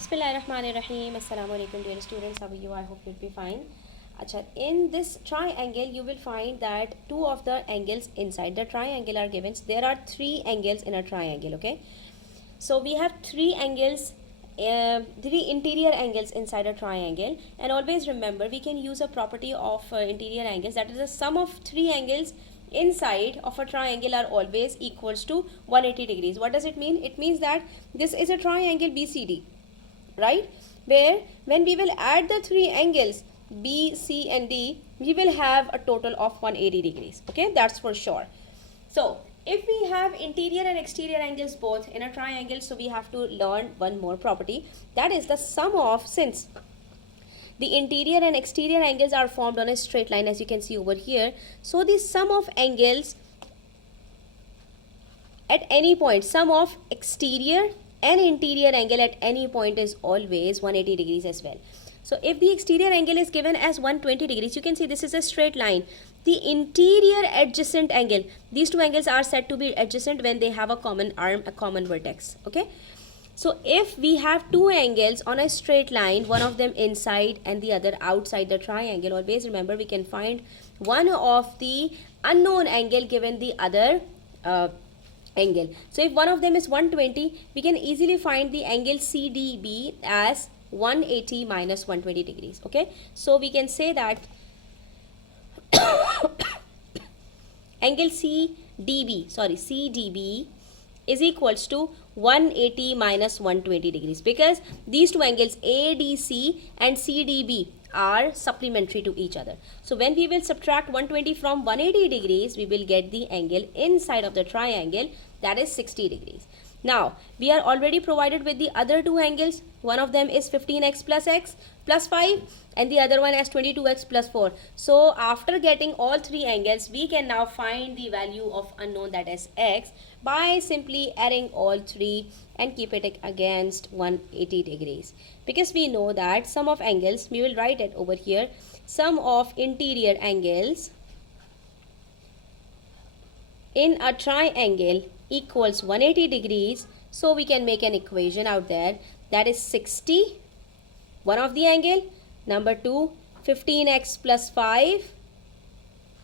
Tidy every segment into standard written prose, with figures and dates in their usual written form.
Bismillahirrahmanirrahim. Assalamu alaikum dear students. How are you? I hope you'll be fine. Acha, in this triangle you will find that two of the angles inside the triangle are given. So there are three angles in a triangle. Okay, so we have three angles, three interior angles inside a triangle, and always remember we can use a property of interior angles, that is the sum of three angles inside of a triangle are always equals to 180 degrees. What does it mean? It means that this is a triangle BCD, right, where when we will add the three angles B, C and D, we will have a total of 180 degrees. Okay, that's for sure. So if we have interior and exterior angles both in a triangle, so we have to learn one more property, that is the sum of, since the interior and exterior angles are formed on a straight line, as you can see over here, so the sum of angles at any point, sum of exterior and interior angle at any point is always 180 degrees as well. So if the exterior angle is given as 120 degrees, you can see this is a straight line. The interior adjacent angle, these two angles are said to be adjacent when they have a common arm, a common vertex. Okay, so if we have two angles on a straight line, one of them inside and the other outside the triangle, always remember we can find one of the unknown angle given the other angle. So if one of them is 120, we can easily find the angle CDB as 180 minus 120 degrees. Okay, so we can say that angle CDB is equals to 180 minus 120 degrees, because these two angles ADC and CDB are supplementary to each other. So when we will subtract 120 from 180 degrees, we will get the angle inside of the triangle, that is 60 degrees. Now we are already provided with the other two angles. One of them is 15x plus x plus 5 and the other one as 22x plus 4. So after getting all three angles, we can now find the value of unknown, that is x, by simply adding all three and keep it against 180 degrees. Because we know that sum of angles, we will write it over here, sum of interior angles in a triangle equals 180 degrees. So we can make an equation out there, that is 60, one of the angle, number 2 15x plus 5,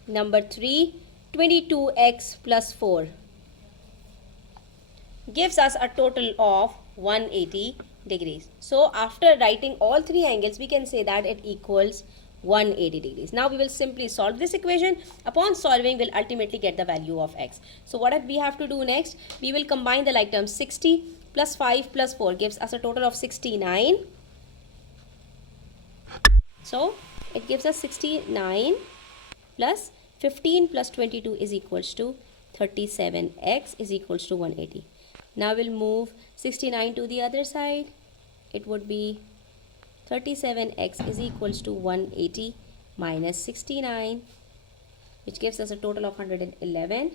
number 3 22x plus 4, gives us a total of 180 degrees. So after writing all three angles, we can say that it equals 180 degrees. Now we will simply solve this equation. Upon solving, we'll ultimately get the value of x. So what we have to do next, we will combine the like terms. 60 plus 5 plus 4 gives us a total of 69. So it gives us 69 plus 15 plus 22 is equals to 37x is equals to 180. Now we'll move 69 to the other side. It would be 37x is equals to 180 minus 69, which gives us a total of 111.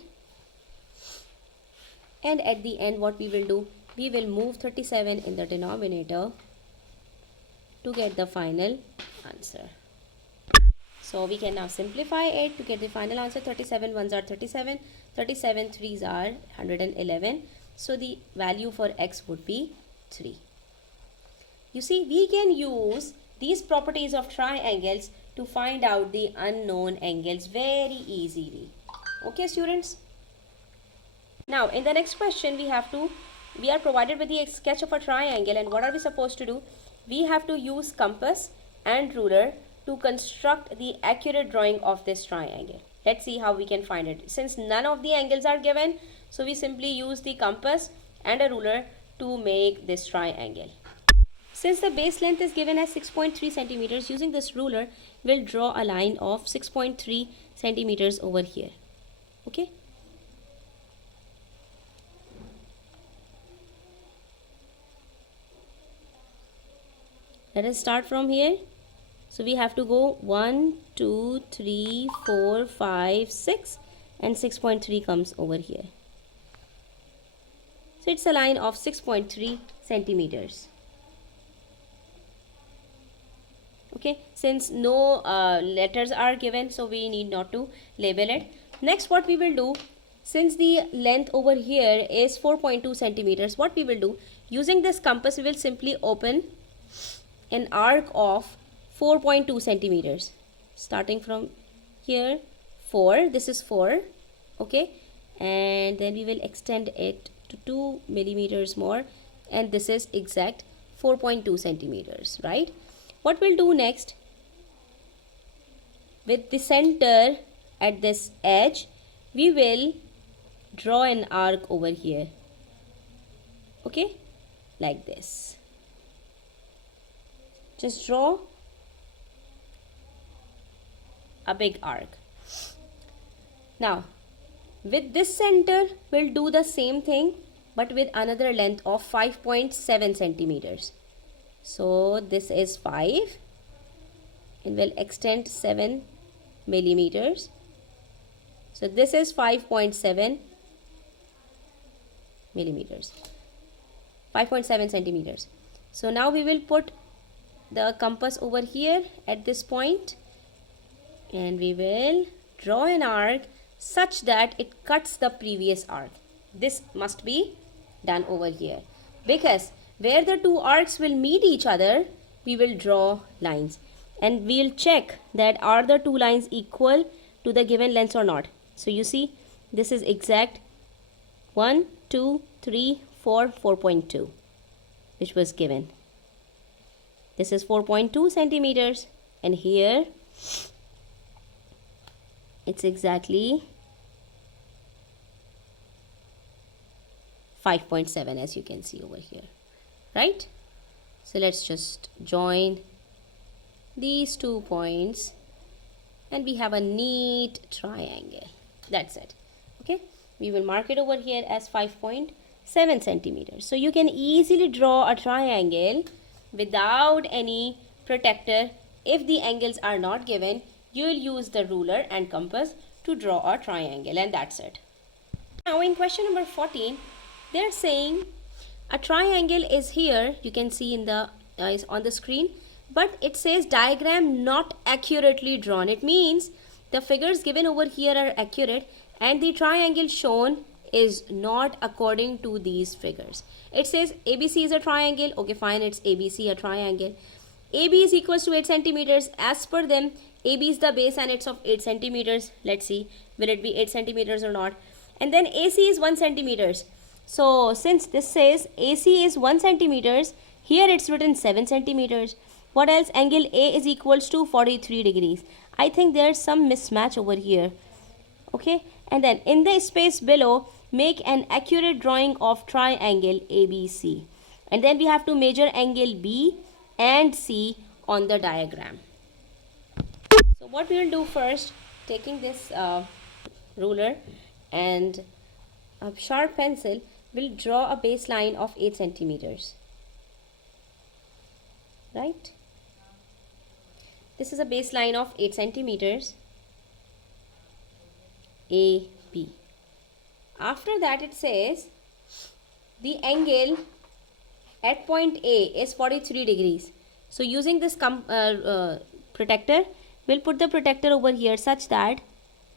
And at the end, what we will do, we will move 37 in the denominator to get the final answer. So we can now simplify it to get the final answer. 37 ones are 37, 37 threes are 111. So the value for x would be 3. You see, we can use these properties of triangles to find out the unknown angles very easily. Okay, students? Now, in the next question, we are provided with the sketch of a triangle, and what are we supposed to do? We have to use compass and ruler to construct the accurate drawing of this triangle. Let's see how we can find it. Since none of the angles are given, so we simply use the compass and a ruler to make this triangle. Since the base length is given as 6.3 centimeters, using this ruler, we'll draw a line of 6.3 centimeters over here. Okay. Let us start from here. So we have to go 1, 2, 3, 4, 5, 6 and 6.3 comes over here. So it's a line of 6.3 centimeters. Okay, since no letters are given, so we need not to label it. Next, what we will do, since the length over here is 4.2 centimeters, what we will do, Using this compass, we will simply open an arc of 4.2 centimeters. Starting from here, 4, this is 4, okay, and then we will extend it to 2 millimeters more, and this is exact 4.2 centimeters, right? What we'll do next, with the center at this edge, we will draw an arc over here, okay, like this. Just draw a big arc. Now with this center, we'll do the same thing but with another length of 5.7 centimeters. So this is 5 and we'll extend 7 millimeters. So this is 5.7 millimeters, 5.7 centimeters. So now we will put the compass over here at this point and we will draw an arc such that it cuts the previous arc. This must be done over here, because where the two arcs will meet each other, we will draw lines and we'll check that are the two lines equal to the given lengths or not. So you see, this is exact 1, 2, 3, 4, 4.2 which was given. This is 4.2 centimeters and here it's exactly 5.7 as you can see over here, right? So let's just join these 2 points and we have a neat triangle. That's it. Okay, we will mark it over here as 5.7 centimeters. So you can easily draw a triangle without any protector. If the angles are not given, you will use the ruler and compass to draw a triangle, and that's it. Now in question number 14, they're saying a triangle is here, you can see in the is on the screen, but it says diagram not accurately drawn. It means the figures given over here are accurate and the triangle shown is not according to these figures. It says ABC is a triangle. Okay, fine, it's ABC, a triangle. AB is equals to 8 centimeters. As per them, AB is the base and it's of 8 centimeters. Let's see, will it be 8 centimeters or not? And then AC is 1 centimeters. So since this says AC is 1 centimeters, here it's written 7 centimeters. What else? Angle A is equals to 43 degrees. I think there's some mismatch over here. Okay, and then in the space below, make an accurate drawing of triangle ABC. And then we have to measure angle B and C on the diagram. So what we will do first, taking this ruler and a sharp pencil, we'll draw a baseline of 8 centimeters. Right? This is a baseline of 8 centimeters. AB. After that it says the angle at point A is 43 degrees. So using this protector, we'll put the protector over here such that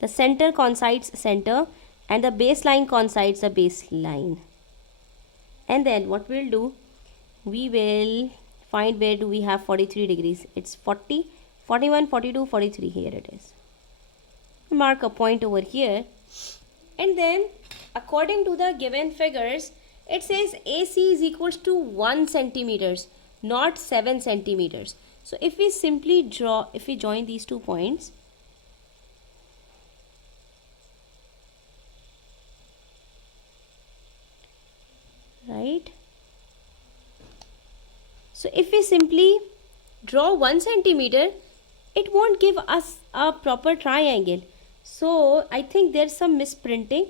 the center coincides center and the baseline coincides the baseline. And then what we'll do, we will find where do we have 43 degrees. It's 40, 41, 42, 43. Here it is. Mark a point over here and then according to the given figures, it says AC is equals to 1 centimeters, not 7 centimeters. So if we simply draw, if we join these 2 points, right? So if we simply draw 1 centimeter, it won't give us a proper triangle. So I think there's some misprinting,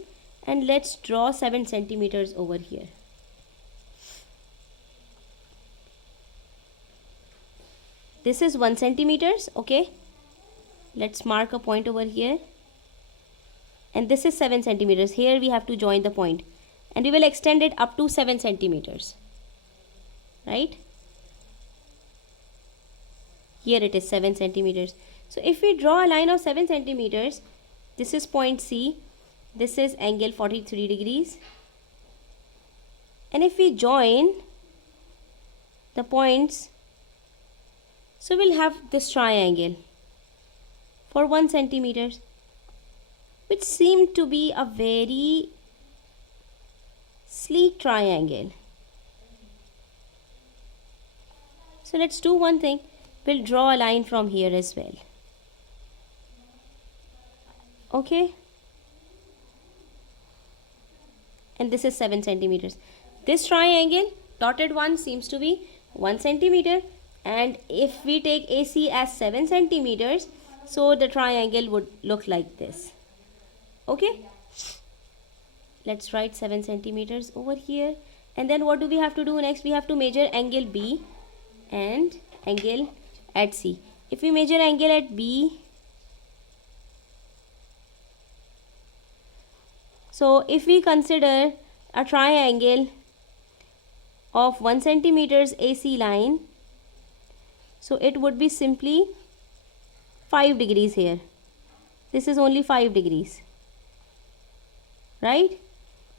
and let's draw 7 centimeters over here. This is 1 centimeters. Okay, let's mark a point over here, and this is 7 centimeters. Here we have to join the point and we will extend it up to 7 centimeters, right? Here it is 7 centimeters. So if we draw a line of 7 centimeters, this is point C, this is angle 43 degrees, and if we join the points. So we'll have this triangle for 1 centimeter, which seemed to be a very sleek triangle. So let's do one thing. We'll draw a line from here as well. Okay. And this is 7 centimeters. This triangle, dotted one, seems to be 1 centimeter. And if we take AC as 7 centimeters, so the triangle would look like this. Okay. Let's write 7 centimeters over here. And then what do we have to do next? We have to measure angle B and angle at C. If we measure angle at B, so if we consider a triangle of 1 centimeters AC line, so it would be simply 5 degrees here. This is only 5 degrees, right?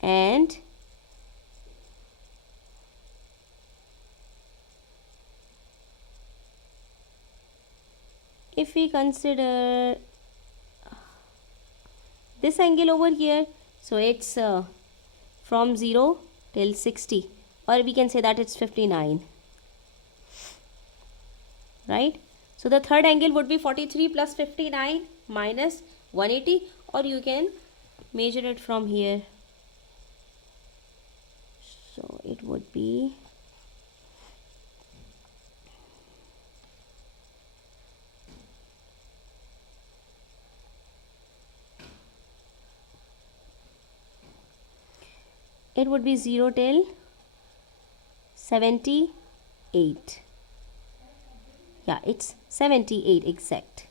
And if we consider this angle over here, so it's from 0 till 60, or we can say that it's 59, right? So the third angle would be 43 plus 59 minus 180, or you can measure it from here. So it would be it would be 0 till 78. Yeah, it's 78 exact.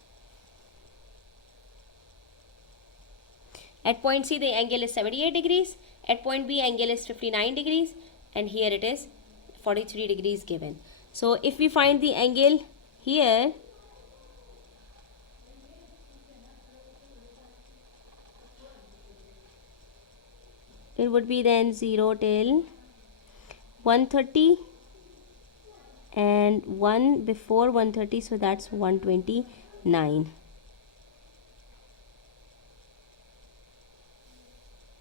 At point C, the angle is 78 degrees. At point B, angle is 59 degrees. And here it is 43 degrees given. So if we find the angle here, it would be then 0 till 130 and 1 before 130, so that's 129.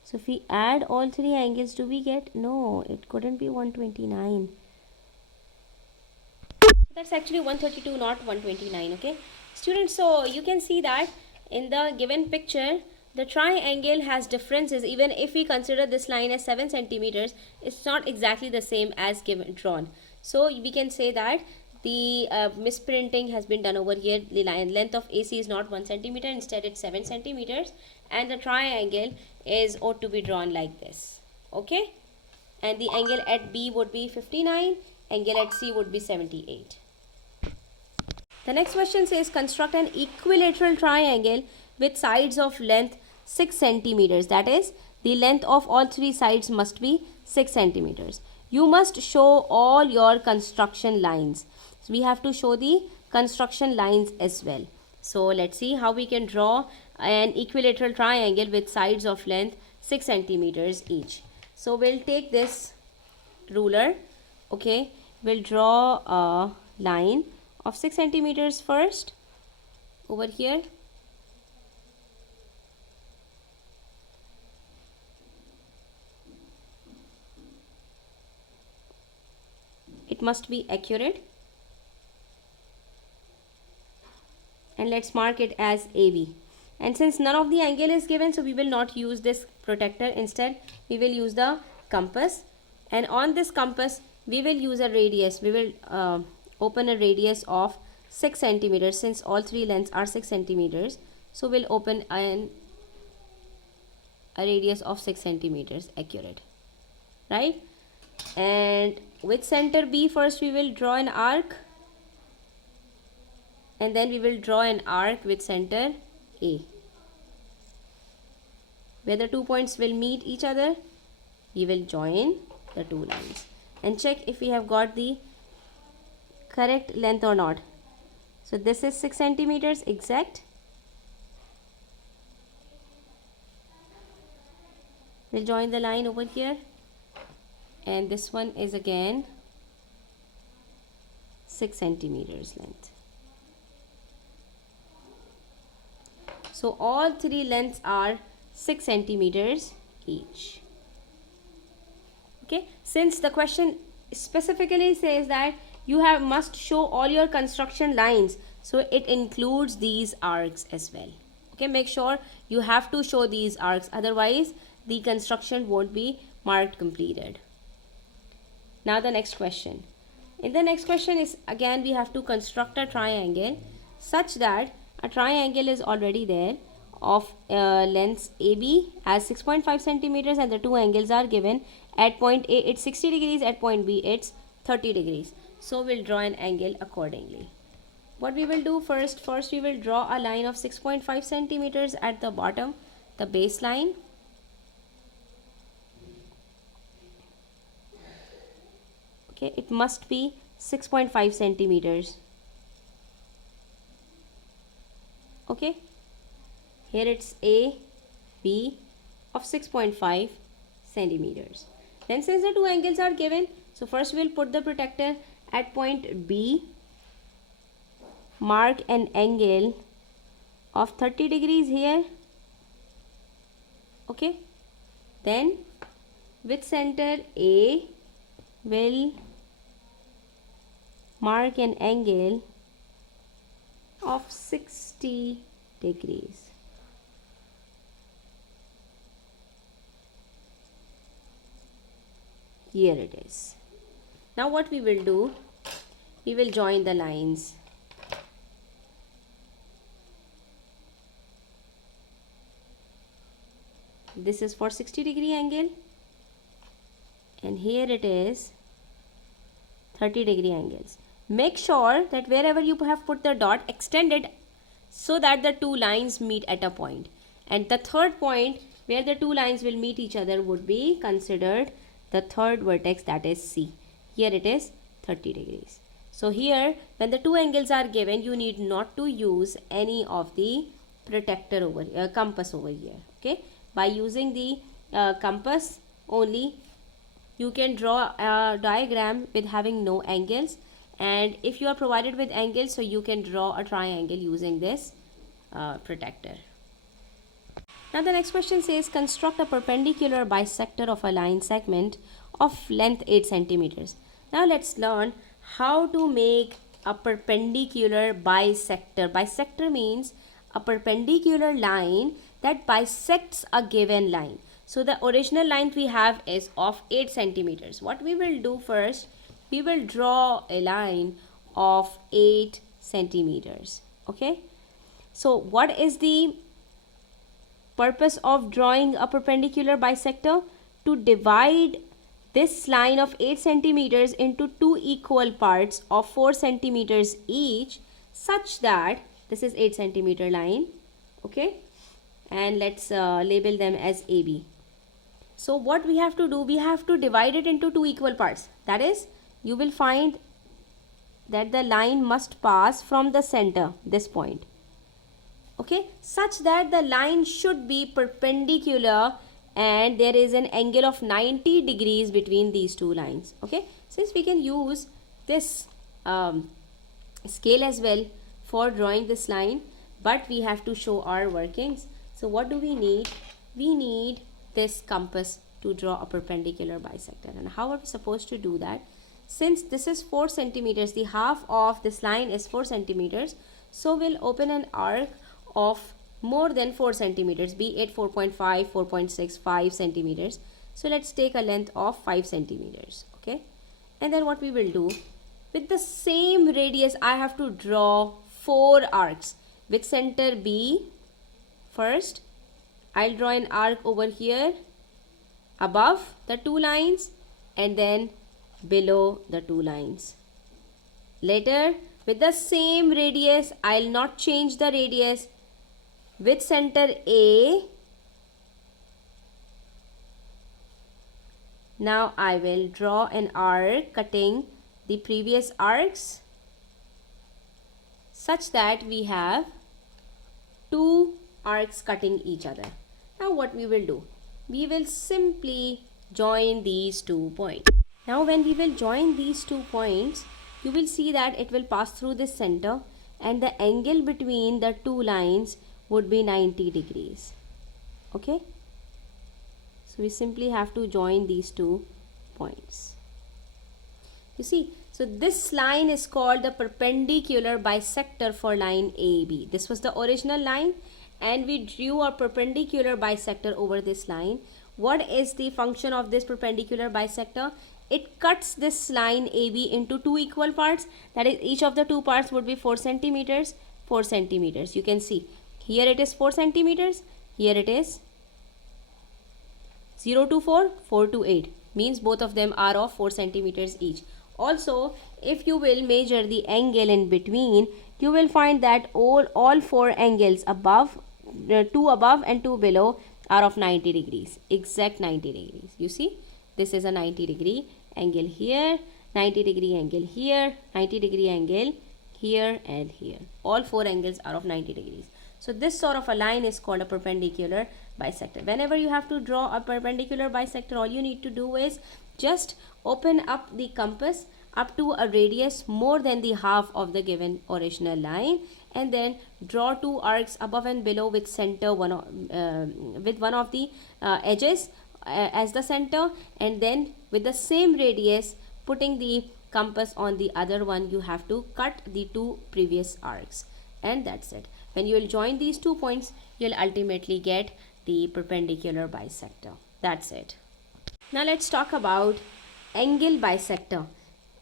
So if we add all three angles, do we get? No, it couldn't be 129. That's actually 132, not 129. Okay, students, so you can see that in the given picture, the triangle has differences. Even if we consider this line as 7 centimeters, it's not exactly the same as given drawn. So we can say that the misprinting has been done over here. The length of AC is not 1 centimeter, instead it's 7 centimeters, and the triangle is ought to be drawn like this. Okay, and the angle at B would be 59, angle at C would be 78. The next question says construct an equilateral triangle with sides of length 6 centimeters. That is, the length of all three sides must be 6 centimeters. You must show all your construction lines. So we have to show the construction lines as well. So let's see how we can draw an equilateral triangle with sides of length 6 centimeters each. So we'll take this ruler. Okay, we'll draw a line of 6 centimeters first over here. It must be accurate, and let's mark it as AB. And since none of the angle is given, so we will not use this protector. Instead we will use the compass, and on this compass we will use a radius. We will open a radius of 6 centimeters. Since all three lengths are 6 centimeters, so we'll open a radius of 6 centimeters accurate, right? And with center B, first we will draw an arc, and then we will draw an arc with center A. Where the 2 points will meet each other, we will join the 2 lines and check if we have got the correct length or not. So this is 6 centimeters exact. We'll join the line over here, and this one is again 6 centimeters length. So all three lengths are 6 centimeters each. Okay, since the question specifically says that you must show all your construction lines, so it includes these arcs as well. Okay, make sure you have to show these arcs, otherwise the construction won't be marked completed. Now the next question. In the next question is again we have to construct a triangle such that a triangle is already there of lengths AB as 6.5 centimeters, and the two angles are given. At point A it's 60 degrees, at point B it's 30 degrees. So we'll draw an angle accordingly. What we will do first we will draw a line of 6.5 centimeters at the bottom, the baseline. Okay, it must be 6.5 centimeters. Okay, here it's A, B of 6.5 centimeters. Then since the two angles are given, so first we'll put the protector at point B, mark an angle of 30 degrees here. Okay, then with center A will mark an angle of 60 degrees. Here it is. Now what we will do, we will join the lines. This is for 60 degree angle, and here it is 30 degree angles. Make sure that wherever you have put the dot, extend it so that the two lines meet at a point, and the third point where the two lines will meet each other would be considered the third vertex, that is C. Here it is 30 degrees. So here when the two angles are given, you need not to use any of the protector over compass over here. Okay, by using the compass only you can draw a diagram with having no angles, and if you are provided with angles, so you can draw a triangle using this protector. Now the next question says construct a perpendicular bisector of a line segment of length 8 centimeters. Now let's learn how to make a perpendicular bisector. Bisector means a perpendicular line that bisects a given line. So the original line we have is of 8 centimeters. What we will do first, we will draw a line of 8 centimeters. Okay, so what is the purpose of drawing a perpendicular bisector? To divide this line of 8 centimeters into two equal parts of 4 centimeters each, such that this is 8 centimeter line. Okay, and let's label them as AB. So what we have to do, we have to divide it into two equal parts. That is, you will find that the line must pass from the center, this point. Okay, such that the line should be perpendicular and there is an angle of 90 degrees between these two lines. Okay, since we can use this scale as well for drawing this line, but we have to show our workings. So what do we need? We need this compass to draw a perpendicular bisector. And how are we supposed to do that? Since this is 4 centimeters, the half of this line is 4 centimeters, so we'll open an arc of more than 4 centimeters, be it 4.5, 4.6, 5 centimeters. So let's take a length of 5 centimeters. Okay, and then what we will do, with the same radius I have to draw 4 arcs. With center B first, I'll draw an arc over here above the two lines and then below the two lines. Later, with the same radius, I'll not change the radius. With center A, now I will draw an arc cutting the previous arcs such that we have two arcs cutting each other. Now what we will do, we will simply join these 2 points. Now when we will join these 2 points, you will see that it will pass through this center, and the angle between the two lines would be 90 degrees. Okay, so we simply have to join these 2 points. You see, so this line is called the perpendicular bisector for line AB. This was the original line, and we drew a perpendicular bisector over this line. What is the function of this perpendicular bisector? It cuts this line AB into 2 equal parts. That is, each of the 2 parts would be 4 centimeters, 4 centimeters. You can see here it is 4 centimeters, here it is 0 to 4, 4 to 8. Means both of them are of 4 centimeters each. Also, if you will measure the angle in between, you will find that all 4 angles above, 2 above and 2 below, are of 90 degrees. Exact 90 degrees. You see, this is a 90 degree angle here, 90 degree angle here, 90 degree angle here and here. All 4 angles are of 90 degrees. So this sort of a line is called a perpendicular bisector. Whenever you have to draw a perpendicular bisector, all you need to do is just open up the compass up to a radius more than the half of the given original line, and then draw 2 arcs above and below with center with one of the edges as the center, and then with the same radius, putting the compass on the other one, you have to cut the 2 previous arcs, and that's it. When you will join these 2 points, you'll ultimately get the perpendicular bisector. That's it. Now let's talk about angle bisector.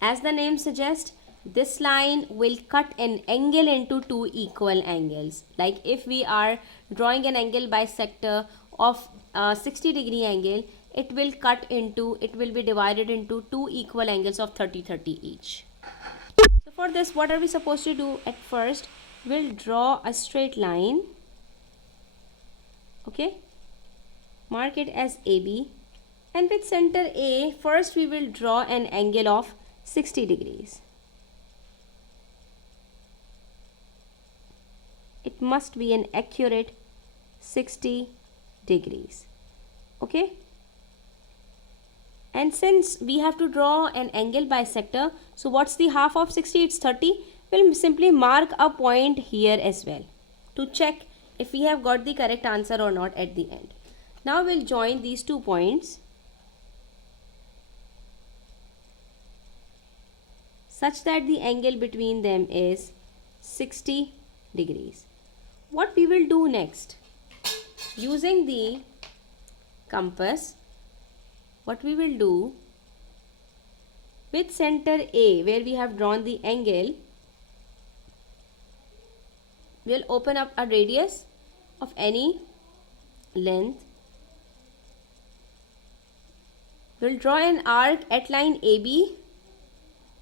As the name suggests, this line will cut an angle into 2 equal angles. Like if we are drawing an angle bisector of 60 degree angle, it will be divided into 2 equal angles of 30-30 each. So for this, what are we supposed to do? At first, we'll draw a straight line. Okay, mark it as AB, and with center A, first we will draw an angle of 60 degrees. It must be an accurate 60 degrees. Okay, and since we have to draw an angle bisector, so what's the half of 60? It's 30. We'll simply mark a point here as well to check if we have got the correct answer or not at the end. Now we'll join these 2 points such that the angle between them is 60 degrees. What we will do next, using the compass, what we will do, with center A where we have drawn the angle, we'll open up a radius of any length. We'll draw an arc at line AB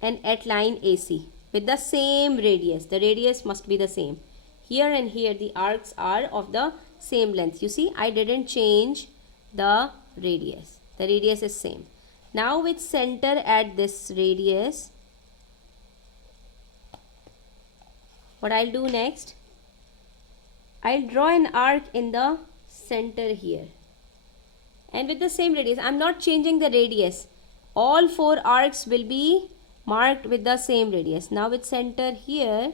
and at line AC with the same radius. The radius must be the same. Here and here the arcs are of the same length. You see, I didn't change the radius. The radius is same. Now with center at this radius, what I'll do next, I'll draw an arc in the center here, and with the same radius. I'm not changing the radius. All 4 arcs will be marked with the same radius. Now with center here,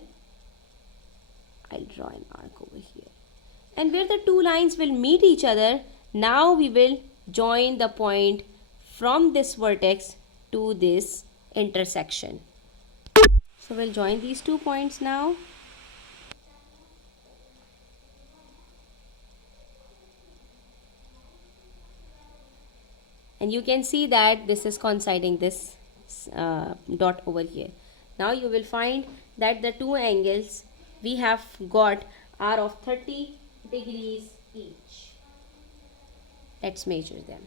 I'll draw an arc over here, and where the 2 lines will meet each other, now we will join the point from this vertex to this intersection. So we'll join these 2 points now. And you can see that this is coinciding this dot over here. Now you will find that the 2 angles we have got are of 30 degrees each. Let's measure them.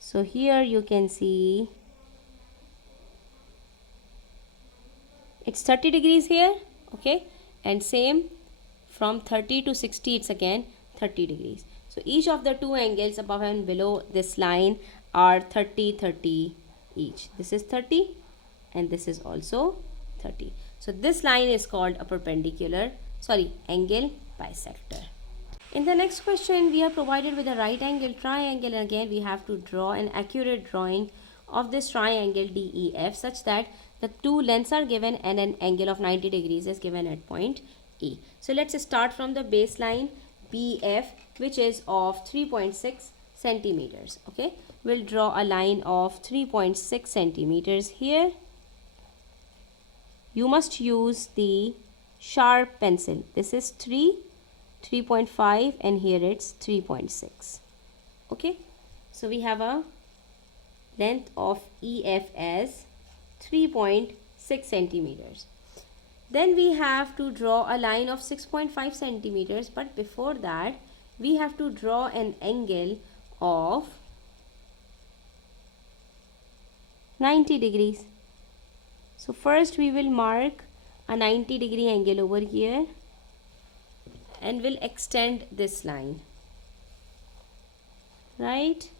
So here you can see it's 30 degrees here, okay, and same from 30 to 60, it's again 30 degrees. So each of the 2 angles above and below this line are 30-30 each. This is 30 and this is also 30. So this line is called a angle bisector. In the next question, we are provided with a right angle triangle, and again we have to draw an accurate drawing of this triangle DEF such that the two lengths are given and an angle of 90 degrees is given at point E. So let's start from the baseline BF, which is of 3.6 centimeters. Okay, we'll draw a line of 3.6 centimeters here. You must use the sharp pencil. This is 3.5 and here it's 3.6. Okay, so we have a length of EF as 3.6 centimeters. Then we have to draw a line of 6.5 centimeters, but before that we have to draw an angle of 90 degrees. So first we will mark a 90 degree angle over here and will extend this line, right?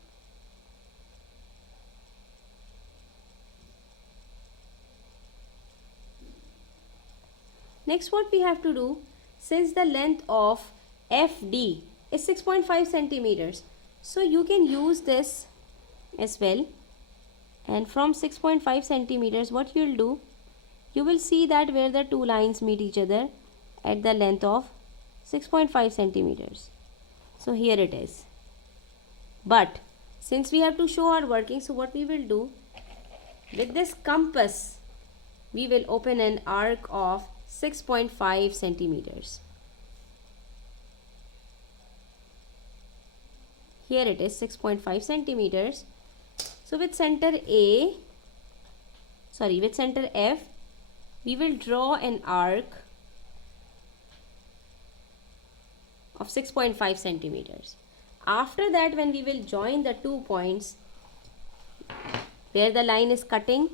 Next, what we have to do, since the length of FD is 6.5 centimeters, so you can use this as well. And from 6.5 centimeters, what you will do, you will see that where the two lines meet each other at the length of 6.5 centimeters. So here it is. But since we have to show our working, so what we will do, with this compass, we will open an arc of 6.5 centimeters. Here it is 6.5 centimeters. So with center F, we will draw an arc of 6.5 centimeters. After that, when we will join the 2 points where the line is cutting,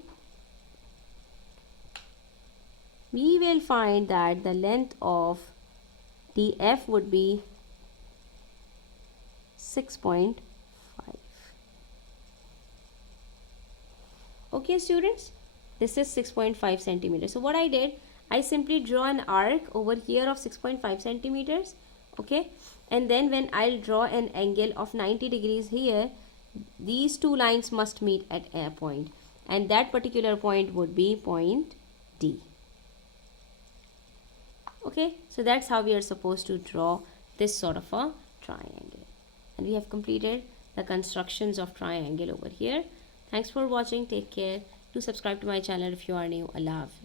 we will find that the length of DF would be 6.5. Okay students, this is 6.5 centimeters. So what I did, I simply draw an arc over here of 6.5 centimeters. Okay, and then when I'll draw an angle of 90 degrees here, these two lines must meet at a point, and that particular point would be point D. Okay, so that's how we are supposed to draw this sort of a triangle. And we have completed the constructions of triangle over here. Thanks for watching. Take care. Do subscribe to my channel if you are new. Allah Hafiz.